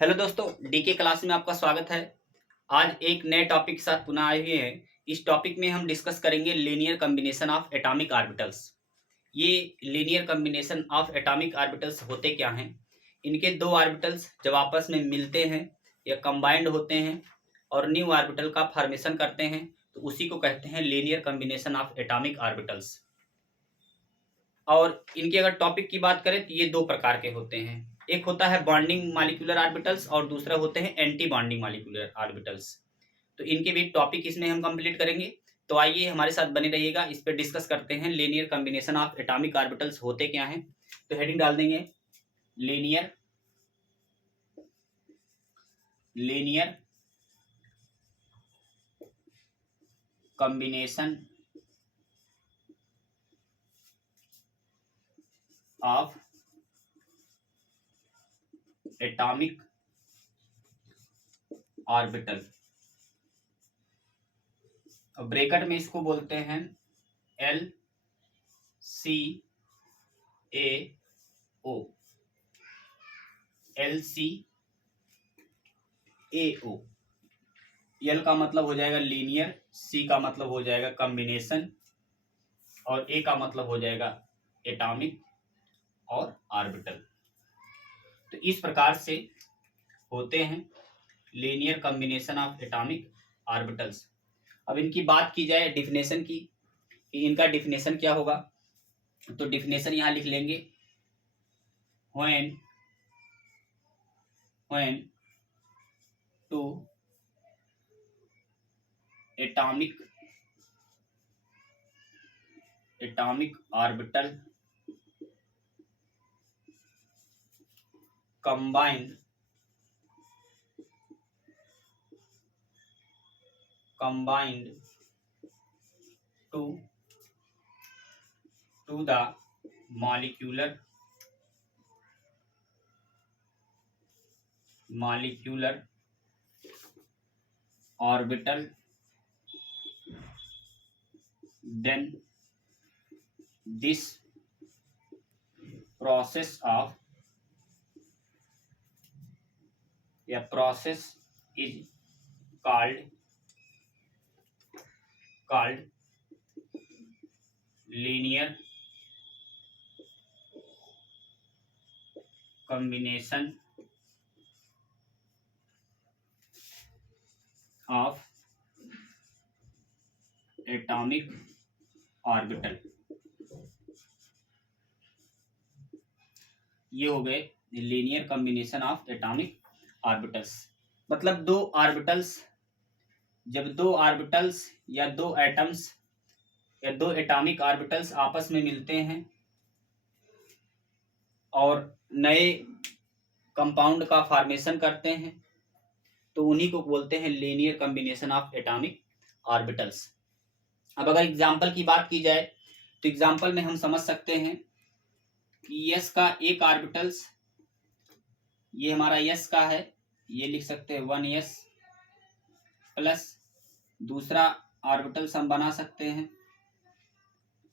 Hello दोस्तों, DK class में आपका स्वागत है। आज एक नए टॉपिक के साथ पुनः आए हुए हैं। इस टॉपिक में हम डिस्कस करेंगे linear combination of atomic orbitals. ये linear combination of atomic orbitals होते क्या हैं? इनके दो ऑर्बिटल्स जब आपस में मिलते हैं या कंबाइंड होते हैं और न्यू ऑर्बिटल का फॉर्मेशन करते हैं तो उसी को कहते हैं linear combination of atomic orbitals. और इनकी अगर टॉपिक की बात करें तो ये दो प्रकार के होते हैं। एक होता है बॉन्डिंग मॉलिक्यूलर ऑर्बिटल्स और दूसरा होते हैं एंटी बॉन्डिंग मॉलिक्यूलर ऑर्बिटल्स। तो इनके भी टॉपिक इसमें हम कंप्लीट करेंगे। तो आइए हमारे साथ बने रहिएगा, इस पर डिस्कस करते हैं linear combination of atomic orbitals होते क्या हैं। तो हेडिंग डाल देंगे linear linear combination of atomic orbital. Bracket में इसको बोलते हैं एल सी ए ओ। एल सी ए ओ। एल का मतलब हो जाएगा लीनियर, सी का मतलब हो जाएगा कॉम्बिनेशन और ए का मतलब हो जाएगा एटॉमिक और ऑर्बिटल। तो इस प्रकार से होते हैं linear combination of atomic orbitals. अब इनकी बात की जाए डिफिनेशन की कि इनका डिफिनेशन क्या होगा, तो डिफिनेशन यहां लिख लेंगे when two atomic orbital combined to the molecular orbital, then this process is called linear combination of atomic orbital। ये हो गए linear combination of atomic orbitals. मतलब जब दो ऑर्बिटल्स या दो एटम्स या दो एटॉमिक ऑर्बिटल्स आपस में मिलते हैं और नए कंपाउंड का फॉर्मेशन करते हैं तो उन्हीं को बोलते हैं linear combination of atomic orbitals. अब अगर एग्जाम्पल की बात की जाए तो एग्जाम्पल में हम समझ सकते हैं कि यस का एक ऑर्बिटल्स, ये हमारा यस का है, ये लिख सकते हैं 1s प्लस दूसरा ऑर्बिटल्स हम बना सकते हैं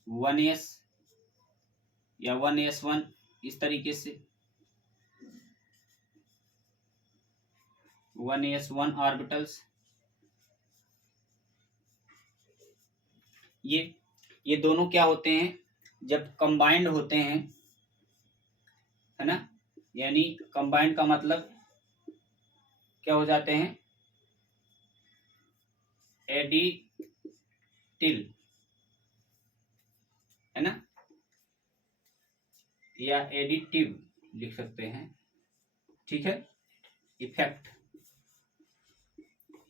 1s या 1s1, इस तरीके से 1s1 ऑर्बिटल्स। ये दोनों क्या होते हैं जब कंबाइंड होते हैं, है ना, यानी कंबाइंड का मतलब क्या हो जाते हैं, एडिटिव, है ना, या एडिटिव लिख सकते हैं, ठीक है। इफेक्ट,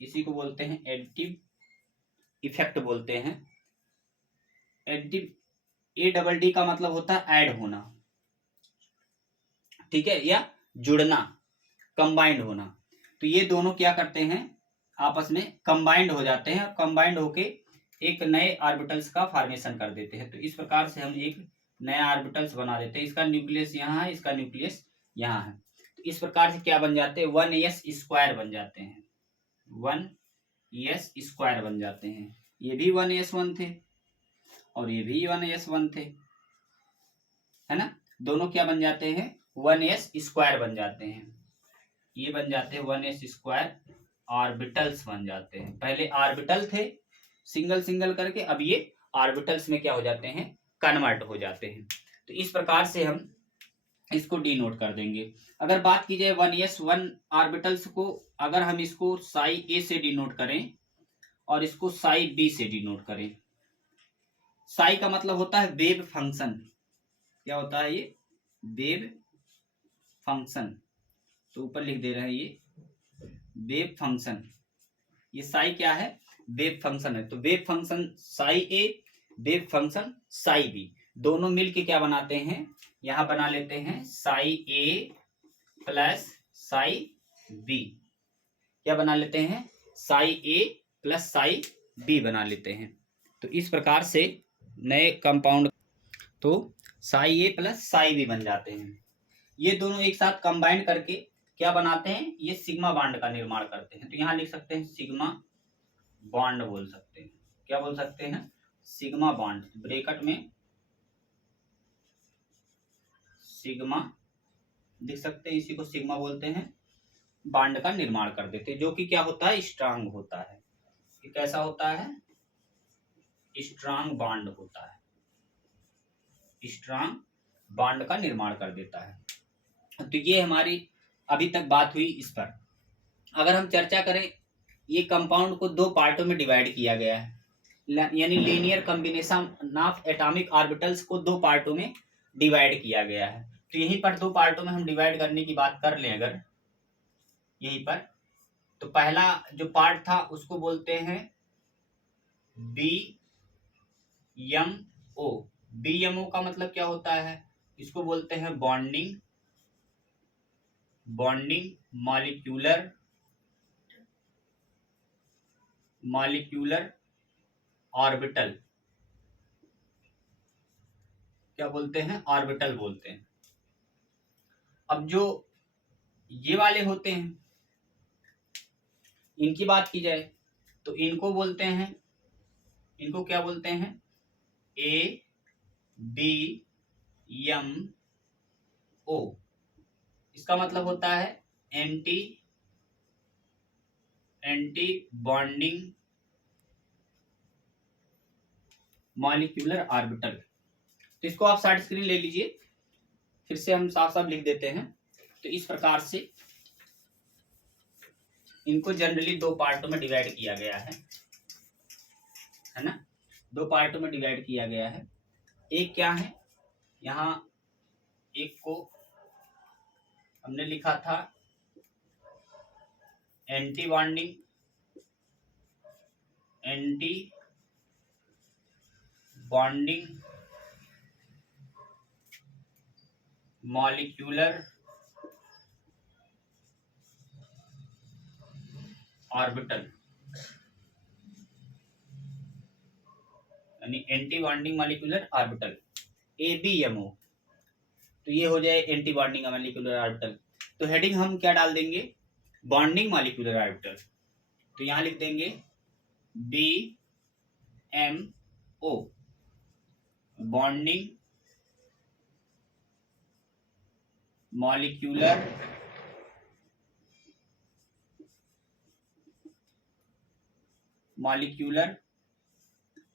इसी को बोलते हैं एडिटिव इफेक्ट बोलते हैं। एडिटिव, ए डबल डी का मतलब होता है ऐड होना, ठीक है, या जुड़ना, कंबाइंड होना। तो ये दोनों क्या करते हैं, आपस में कंबाइंड हो जाते हैं और कंबाइंड होके एक नए ऑर्बिटल्स का फॉर्मेशन कर देते हैं। तो इस प्रकार से हम एक नया ऑर्बिटल्स बना देते हैं। इसका न्यूक्लियस यहाँ है, इसका न्यूक्लियस यहाँ है। तो इस प्रकार से क्या बन जाते हैं, 1s² बन जाते हैं, 1s² बन जाते हैं। ये भी 1s1 थे और ये भी 1s1 थे, है ना। दोनों क्या बन जाते हैं, 1s² बन जाते हैं। ये बन जाते हैं 1s² ऑर्बिटल्स बन जाते हैं। पहले ऑर्बिटल थे सिंगल सिंगल करके, अब ये ऑर्बिटल्स में क्या हो जाते हैं, कन्वर्ट हो जाते हैं। तो इस प्रकार से हम इसको डिनोट कर देंगे। अगर बात की जाए 1s1 ऑर्बिटल्स को, अगर हम इसको साई ए से डिनोट करें और इसको साई बी से डिनोट करें, साई का मतलब होता है वेव फंक्शन। क्या होता है ये, वेव फंक्शन। तो ऊपर लिख दे रहे हैं ये वेव फंक्शन। ये साई क्या है, वेव फंक्शन है। तो वेव फंक्शन साई ए, वेव फंक्शन साई बी, दोनों मिलके क्या बनाते हैं, यहां बना लेते हैं Sai A plus psi B. क्या बना लेते हैं, Sai A plus psi B बना लेते हैं। तो इस प्रकार से नए कंपाउंड तो Sai A plus psi B बन जाते हैं। ये दोनों एक साथ कंबाइन करके क्या बनाते हैं, ये सिग्मा बॉन्ड का निर्माण करते हैं। तो यहां लिख सकते हैं सिग्मा बॉन्ड बोल सकते हैं। क्या बोल सकते हैं, सिग्मा बॉन्ड। ब्रैकेट में सिग्मा लिख सकते हैं, इसी को सिग्मा बोलते हैं। बॉन्ड का निर्माण कर देते हैं, जो कि क्या होता है, स्ट्रांग होता है। ये कैसा होता है, स्ट्रांग बॉन्ड होता है, स्ट्रांग बॉन्ड का निर्माण कर देता है। तो ये हमारी अभी तक बात हुई इस पर। अगर हम चर्चा करें, ये कंपाउंड को दो पार्टों में डिवाइड किया गया है, यानी linear combination of atomic orbitals को दो पार्टों में डिवाइड किया गया है। तो यहीं पर दो पार्टों में हम डिवाइड करने की बात कर लें अगर यहीं पर, तो पहला जो पार्ट था उसको बोलते हैं BMO। BMO का मतलब क्या होता है, इसको बोलते हैं बॉन्डिंग मॉलिक्यूलर ऑर्बिटल। क्या बोलते हैं, ऑर्बिटल बोलते हैं। अब जो ये वाले होते हैं, इनकी बात की जाए तो इनको बोलते हैं, इनको क्या बोलते हैं, ABMO। इसका मतलब होता है एंटी बॉन्डिंग मॉलिक्यूलर ऑर्बिटल। तो इसको आप शॉर्ट स्क्रीन ले लीजिए, फिर से हम साफ साफ लिख देते हैं। तो इस प्रकार से इनको जनरली दो पार्टों में डिवाइड किया गया है ना, दो पार्टों में डिवाइड किया गया है। एक क्या है, यहाँ एक को हमने लिखा था एंटी बॉन्डिंग मॉलिक्यूलर ऑर्बिटल, यानी anti bonding molecular orbital, ABMO। तो ये हो जाए एंटी बॉन्डिंग मॉलिक्यूलर ऑर्बिटल। तो हेडिंग हम क्या डाल देंगे, बॉन्डिंग मॉलिक्यूलर ऑर्बिटल। तो यहां लिख देंगे BMO, bonding molecular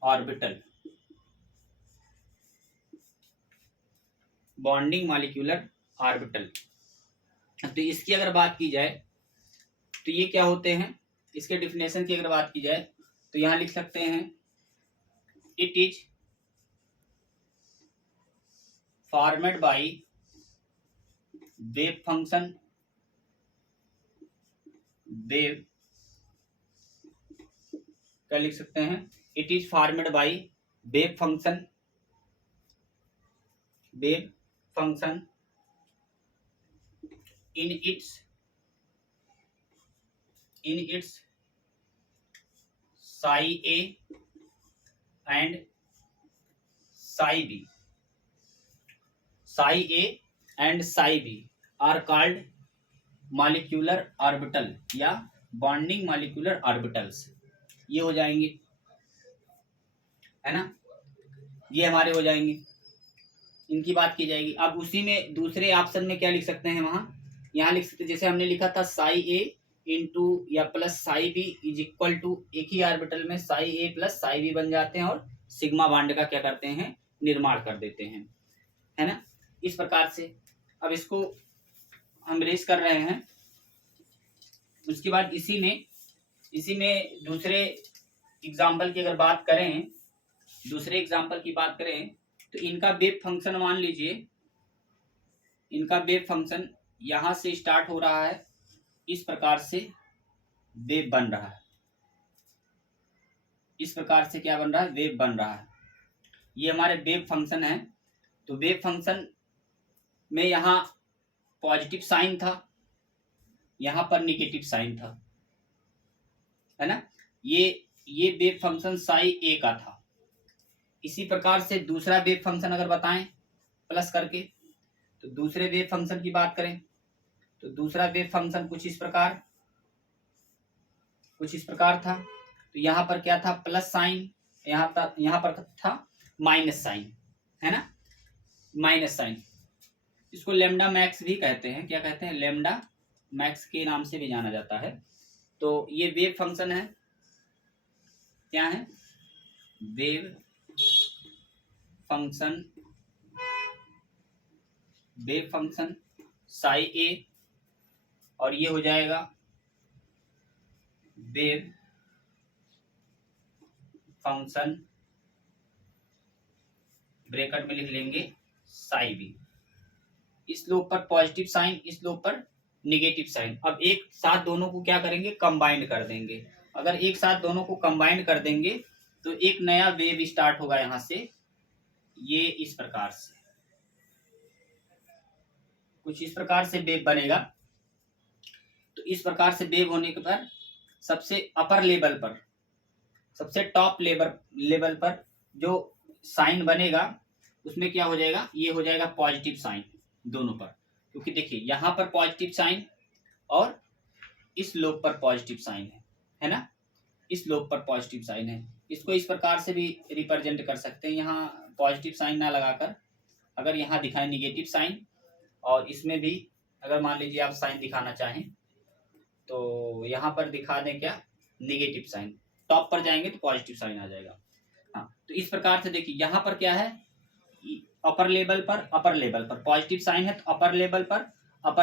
orbital, bonding molecular orbital. तो इसकी अगर बात की जाए तो ये क्या होते हैं, इसके डिफिनेशन की अगर बात की जाए तो यहां लिख सकते हैं it is formed by wave function, wave क्या लिख सकते हैं, it is formed by wave function in its psi A and psi B. Psi A and psi B are called molecular orbital या bonding molecular orbitals। ये हो जाएंगे, है ना, ये हमारे हो जाएंगे, इनकी बात की जाएगी। अब उसी में दूसरे ऑप्शन में क्या लिख सकते हैं, वहां यहाँ लिख सकते, जैसे हमने लिखा था साई ए इंटू या plus psi B is equal to, एक ही ऑर्बिटल में psi A plus psi B बन जाते हैं और सिग्मा बॉन्ड का क्या करते हैं, निर्माण कर देते हैं, है ना। इस प्रकार से अब इसको हम रेस कर रहे हैं। उसके बाद इसी में दूसरे एग्जाम्पल की अगर बात करें, दूसरे एग्जाम्पल की बात करें तो इनका वेव फंक्शन मान लीजिए, इनका वेव फंक्शन यहां से स्टार्ट हो रहा है, इस प्रकार से वेव बन रहा है, इस प्रकार से क्या बन रहा है, वेव बन रहा है। ये हमारे वेव फंक्शन है। तो वेव फंक्शन में यहाँ पॉजिटिव साइन था, यहाँ पर निगेटिव साइन था, है ना। ये वेव फंक्शन साई ए का था। इसी प्रकार से दूसरा वेव फंक्शन अगर बताएं प्लस करके, तो दूसरे वेव फंक्शन की बात करें तो दूसरा वेव फंक्शन कुछ इस प्रकार था। तो यहाँ पर क्या था, प्लस साइन, यहाँ पर था माइनस साइन, है ना, माइनस साइन। इसको लेमडा मैक्स भी कहते हैं, क्या कहते हैं, लेमडा मैक्स के नाम से भी जाना जाता है। तो ये वेव फंक्शन है, क्या है, वेव फंक्शन साई ए, और ये हो जाएगा वेव फंक्शन, ब्रैकेट में लिख लेंगे साई बी। इस लोग पर पॉजिटिव साइन, इस लोग पर निगेटिव साइन। अब एक साथ दोनों को क्या करेंगे, कंबाइंड कर देंगे। अगर एक साथ दोनों को कंबाइंड कर देंगे तो एक नया वेव स्टार्ट होगा यहां से, ये इस प्रकार से, कुछ इस प्रकार से वेव बनेगा। तो इस प्रकार से वेव होने के पर सबसे अपर लेवल पर, सबसे टॉप लेवल पर जो साइन बनेगा उसमें क्या हो जाएगा, ये हो जाएगा पॉजिटिव साइन दोनों पर। क्योंकि देखिए यहाँ पर पॉजिटिव साइन और इस लोब पर पॉजिटिव साइन है ना, इस लोब पर पॉजिटिव साइन है। इसको इस प्रकार से भी रिप्रेजेंट कर सकते हैं, यहाँ पॉजिटिव साइन ना लगाकर अगर यहाँ दिखाएं निगेटिव साइन, और इसमें भी अगर मान लीजिए आप साइन दिखाना चाहें तो यहाँ पर दिखा दें क्या, निगेटिव साइन। टॉप पर जाएंगे तो पॉजिटिव साइन आ जाएगा। हाँ, तो इस प्रकार से देखिए यहाँ पर क्या है, अपर लेवल पर पॉजिटिव साइन है, तो अपर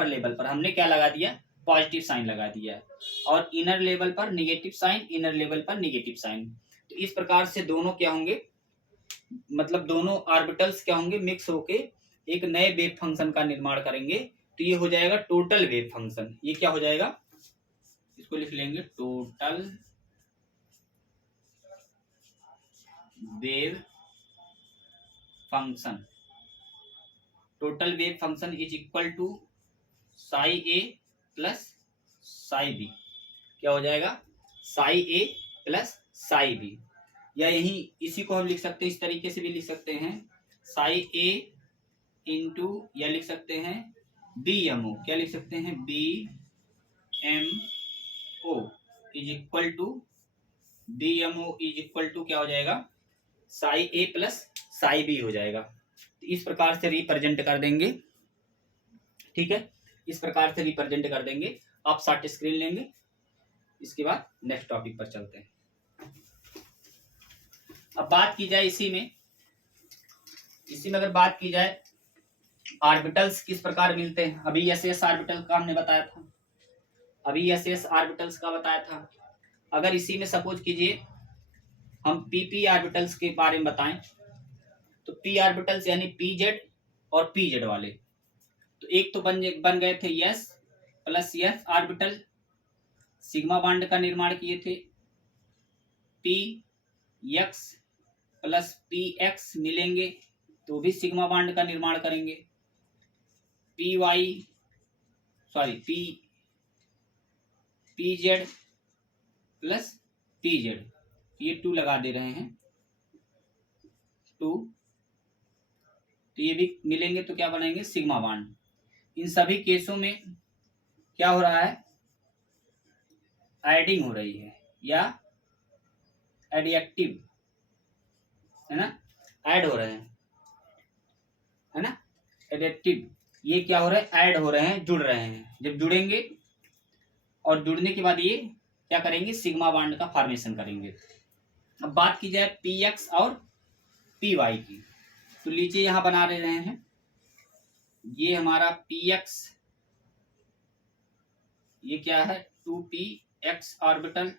लेवल पर हमने क्या लगा दिया, पॉजिटिव साइन लगा दिया है, और इनर लेवल पर निगेटिव साइन, इनर लेवल पर निगेटिव साइन। तो इस प्रकार से दोनों क्या होंगे, मतलब दोनों ऑर्बिटल्स क्या होंगे, मिक्स होके एक नए वेव फंक्शन का निर्माण करेंगे। तो ये हो जाएगा टोटल वेव फंक्शन। ये क्या हो जाएगा, इसको लिख लेंगे total wave function. Total wave function is equal to psi A plus psi B. क्या हो जाएगा, psi A plus psi B, या यही इसी को हम लिख सकते हैं, इस तरीके से भी लिख सकते हैं, साई ए इंटू, या लिख सकते हैं बी एम ओ, क्या लिख सकते हैं, B M O is equal to, B M O is equal to क्या हो जाएगा, psi A plus psi B हो जाएगा। तो इस प्रकार से रिप्रेजेंट कर देंगे, ठीक है, इस प्रकार से रिप्रेजेंट कर देंगे। आप शॉर्ट स्क्रीन लेंगे, इसके बाद नेक्स्ट टॉपिक पर चलते हैं। अब बात की जाए इसी में अगर बात की जाए ऑर्बिटल्स किस प्रकार मिलते हैं। अभी एस ऑर्बिटल का हमने बताया था, अभी एस ऑर्बिटल्स का बताया था। अगर इसी में सपोज कीजिए हम पी ऑर्बिटल्स के बारे में बताएं, तो पी ऑर्बिटल्स यानी पी जेड और पी जेड वाले, तो एक तो बन गए थे S plus F orbital, sigma bond का निर्माण किए थे। P x plus P x मिलेंगे तो भी सिग्मा बॉन्ड का निर्माण करेंगे। P Z plus P Z, ये 2 लगा दे रहे हैं, 2, तो ये भी मिलेंगे तो क्या बनाएंगे, सिग्मा बॉन्ड। इन सभी केसों में क्या हो रहा है, एडिंग हो रही है या एडिएक्टिव, है ना, ऐड हो रहे हैं, है ना, एडिएक्टिव। ये क्या हो रहा है, ऐड हो रहे हैं, जुड़ रहे हैं। जब जुड़ेंगे और जुड़ने के बाद ये क्या करेंगे, सिग्मा बॉन्ड का फॉर्मेशन करेंगे। अब बात की जाए पी एक्स और पी वाई की, तो लीजिए यहां बना रहे हैं, ये हमारा पी एक्स, ये क्या है 2p ऑर्बिटल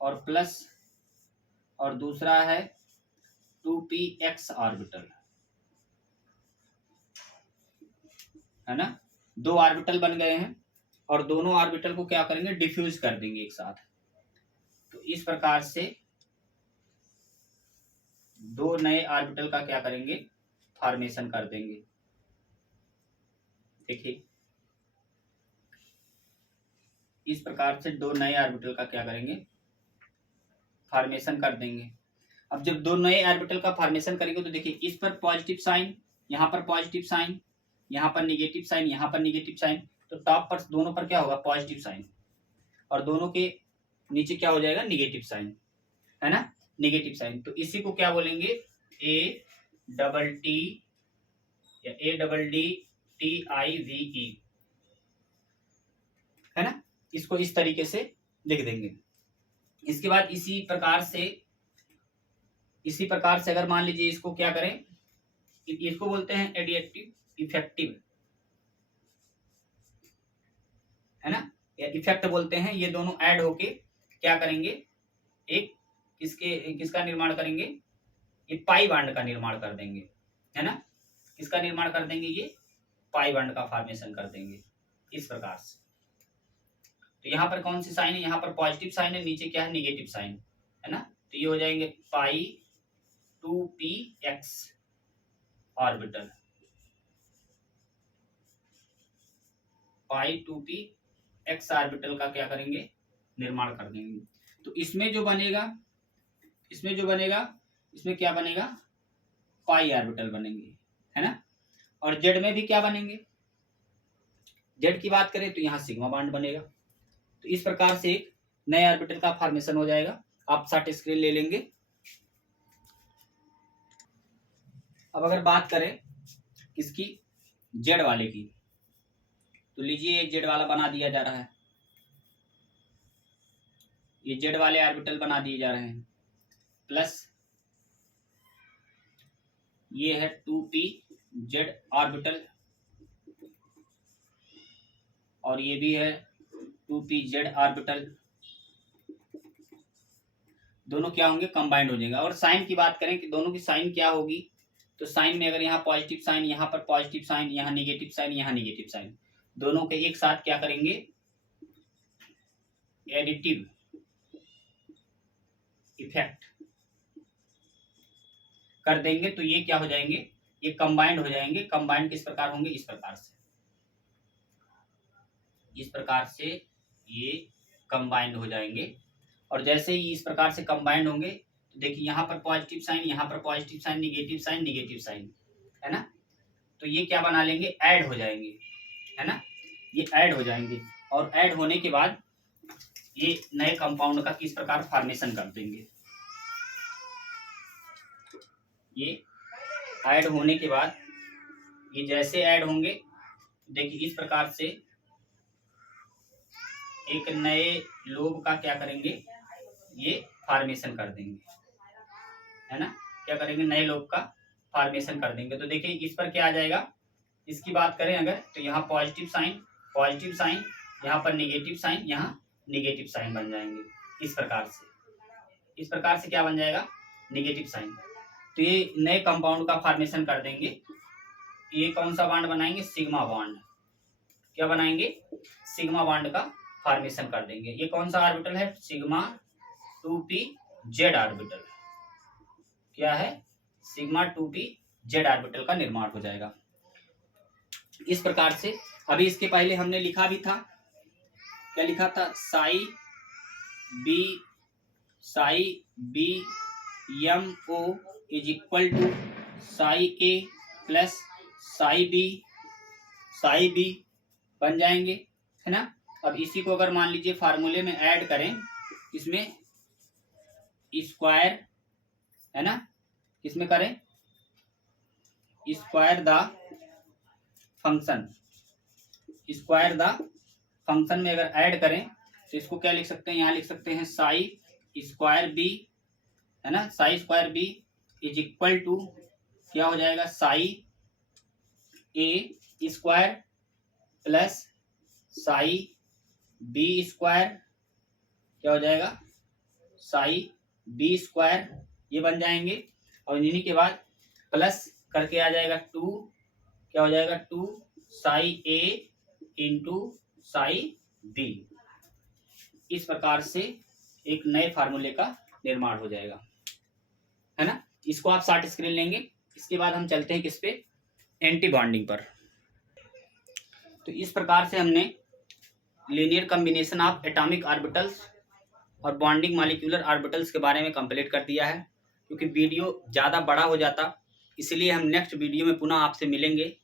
और प्लस, और दूसरा है 2p ऑर्बिटल, है ना। दो ऑर्बिटल बन गए हैं और दोनों ऑर्बिटल को क्या करेंगे, डिफ्यूज कर देंगे एक साथ। तो इस प्रकार से दो नए ऑर्बिटल का क्या करेंगे, फॉर्मेशन कर देंगे। देखिए इस प्रकार से दो नए ऑर्बिटल का क्या करेंगे, फॉर्मेशन कर देंगे। अब जब दो नए ऑर्बिटल का फॉर्मेशन करेंगे तो देखिए इस पर पॉजिटिव साइन, यहाँ पर पॉजिटिव साइन, यहाँ पर निगेटिव साइन, यहाँ पर निगेटिव साइन, तो टॉप पर दोनों पर क्या होगा, पॉजिटिव साइन, और दोनों के नीचे क्या हो जाएगा, निगेटिव साइन, है ना, निगेटिव साइन। तो इसी को क्या बोलेंगे, ए डबल टी या A double D T I V E, है ना। इसको इस तरीके से लिख देंगे। इसके बाद इसी प्रकार से अगर मान लीजिए इसको क्या करें, इसको बोलते हैं एडिटिव इफेक्टिव, है ना, या इफेक्ट बोलते हैं। ये दोनों ऐड होके क्या करेंगे, एक किसका निर्माण करेंगे, ये पाई बॉन्ड का निर्माण कर देंगे, है ना। किसका निर्माण कर देंगे, ये पाई बॉन्ड का फॉर्मेशन कर देंगे इस प्रकार से। तो यहाँ पर कौन सी साइन है, यहाँ पर पॉजिटिव साइन है, नीचे क्या है, निगेटिव साइन, है ना। तो ये हो जाएंगे पाई 2px ऑर्बिटल, पाई 2px ऑर्बिटल का क्या करेंगे, निर्माण कर देंगे। तो इसमें जो बनेगा इसमें क्या बनेगा, पाई ऑर्बिटल बनेंगे, है ना। और जेड में भी क्या बनेंगे, जेड की बात करें तो यहाँ सिग्मा बॉन्ड बनेगा। तो इस प्रकार से एक नए ऑर्बिटल का फॉर्मेशन हो जाएगा। आप शॉर्ट स्क्रीन ले लेंगे। अब अगर बात करें किसकी, जेड वाले की, तो लीजिए ये जेड वाला बना दिया जा रहा है, ये जेड वाले ऑर्बिटल बना दिए जा रहे हैं, प्लस ये है 2p ऑर्बिटल और ये भी है 2p ऑर्बिटल, दोनों क्या होंगे, कंबाइंड हो जाएंगे। और साइन की बात करें कि दोनों की साइन क्या होगी, तो साइन में अगर यहाँ पॉजिटिव साइन, यहाँ पर पॉजिटिव साइन, यहाँ निगेटिव साइन, यहाँ निगेटिव साइन, दोनों के एक साथ क्या करेंगे, एडिटिव इफेक्ट कर देंगे। तो ये क्या हो जाएंगे, ये कंबाइंड हो जाएंगे। कंबाइंड किस प्रकार होंगे, इस प्रकार से ये कंबाइंड हो जाएंगे। और जैसे ही इस प्रकार से कंबाइंड होंगे तो देखिए यहाँ पर पॉजिटिव साइन, यहाँ पर पॉजिटिव साइन, निगेटिव साइन, है ना। तो ये क्या बना लेंगे, ऐड हो जाएंगे, है ना, ये ऐड हो जाएंगे। और ऐड होने के बाद ये नए कंपाउंड का किस प्रकार फॉर्मेशन कर देंगे। ये ऐड होने के बाद ये जैसे ऐड होंगे देखिए इस प्रकार से एक नए लोब का क्या करेंगे, ये फॉर्मेशन कर देंगे, है ना। क्या करेंगे, नए लोब का फॉर्मेशन कर देंगे। तो देखिए इस पर क्या आ जाएगा, इसकी बात करें अगर तो यहाँ पॉजिटिव साइन, यहाँ पर निगेटिव साइन, यहाँ निगेटिव साइन बन जाएंगे। इस प्रकार से क्या बन जाएगा, निगेटिव साइन। तो ये नए कंपाउंड का फॉर्मेशन कर देंगे। ये कौन सा बॉन्ड बनाएंगे, सिग्मा बॉन्ड। क्या बनाएंगे, सिग्मा बॉन्ड का फॉर्मेशन कर देंगे। ये कौन सा ऑर्बिटल है, सिग्मा 2p ऑर्बिटल, क्या है, सिग्मा 2p ऑर्बिटल का निर्माण हो जाएगा। इस प्रकार से अभी इसके पहले हमने लिखा भी था, क्या लिखा था, psi B M O is equal to psi A plus psi B बन जाएंगे, है ना। अब इसी को अगर मान लीजिए फार्मूले में ऐड करें, इसमें स्क्वायर, है ना, किसमें करें, square the function, square the function में अगर ऐड करें तो इसको क्या लिख सकते हैं, यहाँ लिख सकते हैं साई स्क्वायर बी, है ना, psi square B is equal to क्या हो जाएगा, psi A square plus psi B square, क्या हो जाएगा, साई बी स्क्वायर, ये बन जाएंगे। और इन्हीं के बाद प्लस करके आ जाएगा 2, क्या हो जाएगा, 2 Sai A into Sai B. इस प्रकार से एक नए फार्मूले का निर्माण हो जाएगा, है ना। इसको आप शॉर्ट स्क्रीन लेंगे। इसके बाद हम चलते हैं किस पे, एंटी बॉन्डिंग पर। तो इस प्रकार से हमने linear combination of atomic orbitals और बॉन्डिंग मॉलिक्यूलर ऑर्बिटल्स के बारे में कंप्लीट कर दिया है। क्योंकि वीडियो ज़्यादा बड़ा हो जाता, इसलिए हम नेक्स्ट वीडियो में पुनः आपसे मिलेंगे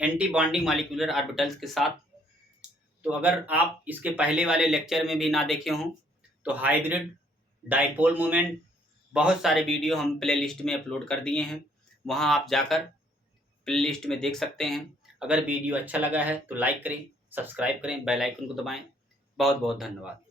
एंटी बॉन्डिंग मॉलिक्यूलर ऑर्बिटल्स के साथ। तो अगर आप इसके पहले वाले लेक्चर में भी ना देखे हों तो हाइब्रिड डाइपोल मोमेंट बहुत सारे वीडियो हम प्ले लिस्ट में अपलोड कर दिए हैं, वहाँ आप जाकर प्ले लिस्ट में देख सकते हैं। अगर वीडियो अच्छा लगा है तो लाइक करें, सब्सक्राइब करें, बेल आइकन को दबाएं। बहुत बहुत धन्यवाद।